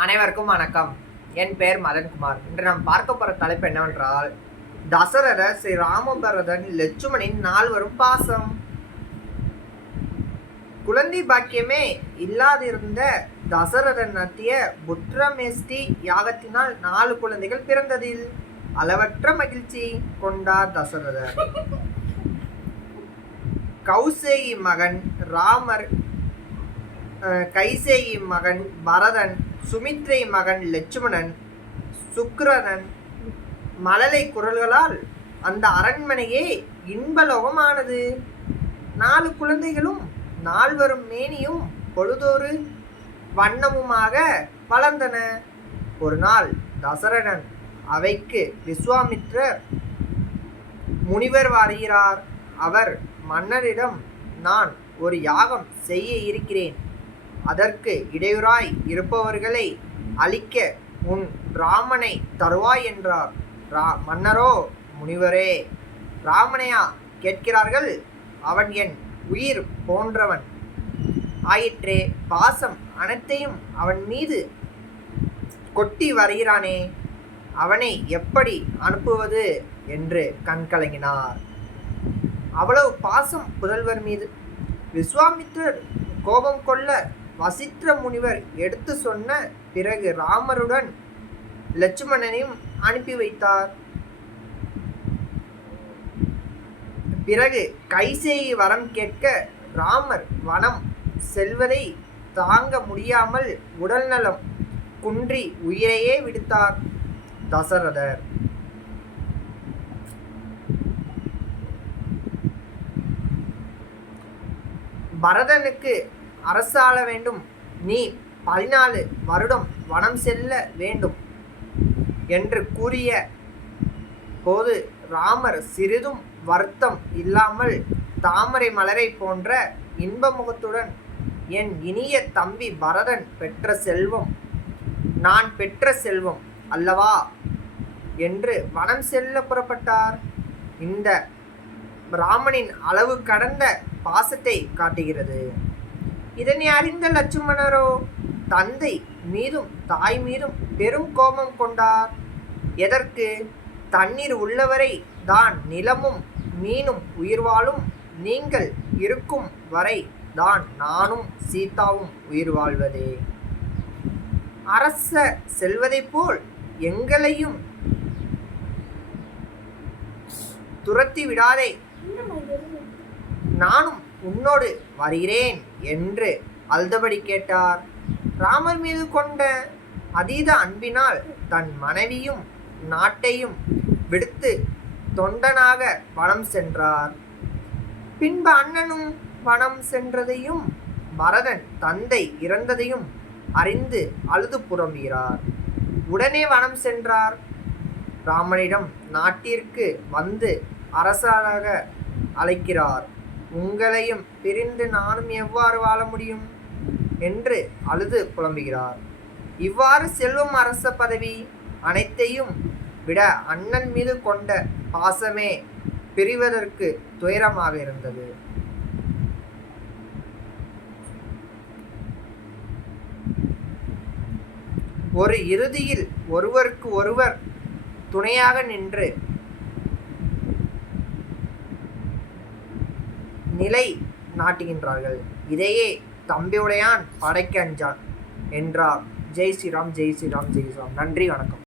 அனைவருக்கும் வணக்கம். என் பெயர் மதன்குமார். இன்று நாம் பார்க்க போகிற தலைப்பு என்னவென்றால் தசரதர் ஸ்ரீ ராமபரதன் லட்சுமணின் நால்வரும் பாசம். குழந்தை பாக்கியமே இல்லாதிருந்த தசரதன் நடத்திய புத்திரமேஷ்டி யாகத்தினால் நாலு குழந்தைகள் பிறந்ததில் அளவற்ற மகிழ்ச்சி கொண்டார் தசரதர். கௌசேயி மகன் ராமர் அஹ், கைசேயி மகன் பரதன் சுமித்ரை மகன் லட்சுமணன் சுக்கிரனன் மழலை குரல்களால் அந்த அரண்மனையே இன்பலோகமானது. நாலு குழந்தைகளும் நால்வரும் மேனியும் பொழுதொரு வண்ணமுமாக வளர்ந்தன. ஒரு நாள் தசரணன் அவைக்கு விஸ்வாமித்ரர் முனிவர் வருகிறார். அவர் மன்னரிடம் நான் ஒரு யாகம் செய்ய இருக்கிறேன். அதற்கு இடையூறாய் இருப்பவர்களை அழிக்க உன் ராமனை தருவாய் என்றார். ரா மன்னரோ முனிவரே ராமனையா கேட்கிறார்கள் அவன் என் உயிர் போன்றவன். ஆயிற்றே பாசம் அனைத்தையும் அவன் மீது கொட்டி வருகிறானே அவனை எப்படி அனுப்புவது என்று கண்கலங்கினார் அவ்வளவு பாசம் புதல்வர் மீது. விஸ்வாமித்ரர் கோபம் கொள்ள வசித்திர முனிவர் எடுத்து சொன்ன பிறகு ராமருடன் லட்சுமணனையும் அனுப்பி வைத்தார். பிறகு கைசேயி வரம் கேட்க ராமர் வனம் செல்வதை தாங்க முடியாமல் உடல்நலம் குன்றி உயிரையே விடுத்தார் தசரதர். பரதனுக்கு அரசாள வேண்டும். நீ பதினாலு வருடம் வனம் செல்ல வேண்டும் என்று கூறிய போது ராமர் சிறிதும் வருத்தம் இல்லாமல் தாமரை மலரை போன்ற இன்ப முகத்துடன் என் இனிய தம்பி பரதன் பெற்ற செல்வம் நான் பெற்ற செல்வம் அல்லவா என்று வனம் செல்ல புறப்பட்டார். இந்த ராமனின் அளவு கடந்த பாசத்தை காட்டுகிறது. இதனை அறிந்த லட்சுமணரோ தந்தை மீதும் தாய் மீதும் பெரும் கோபம் கொண்டார். எதற்கு? தண்ணீர் உள்ளவரை தான் நிலமும் மீனும் உயிர் வாழும் நீங்கள் இருக்கும் வரை தான் நானும் சீதாவும் உயிர் வாழ்வதே. அரச செல்வதைப் போல் எங்களையும் துரத்தி விடாதே. நானும் உன்னோடு வருகிறேன் என்று அழுதபடி கேட்டார். ராமர் மீது கொண்ட அதீத அன்பினால் தன் மனைவியும் நாட்டையும் விடுத்து தொண்டனாக வனம் சென்றார். பின்பு அண்ணனும் வனம் சென்றதையும் பரதன் தந்தை இறந்ததையும் அறிந்து அழுது புறம்புகிறார். உடனே வனம் சென்றார். ராமனிடம் நாட்டிற்கு வந்து அரசராக அழைக்கிறார். உங்களையும் பிரிந்து நானும் எவ்வாறு வாழ முடியும்? என்று அழுது புலம்புகிறார். இவ்வாறு செல்வம் அரச பதவி அனைத்தையும் விட அண்ணன் மீது கொண்ட பாசமே பிரிவதற்கு துயரமாக இருந்தது. ஒரு இறுதியில் ஒருவருக்கு ஒருவர் துணையாக நின்று நிலை நாட்டுகின்றார்கள். இதையே தம்பியுடையான் படைக்க அஞ்சான் என்றார். ஜெய் ஸ்ரீராம் ஜெய் ஸ்ரீராம் ஜெய் ஸ்ரீராம். நன்றி வணக்கம்.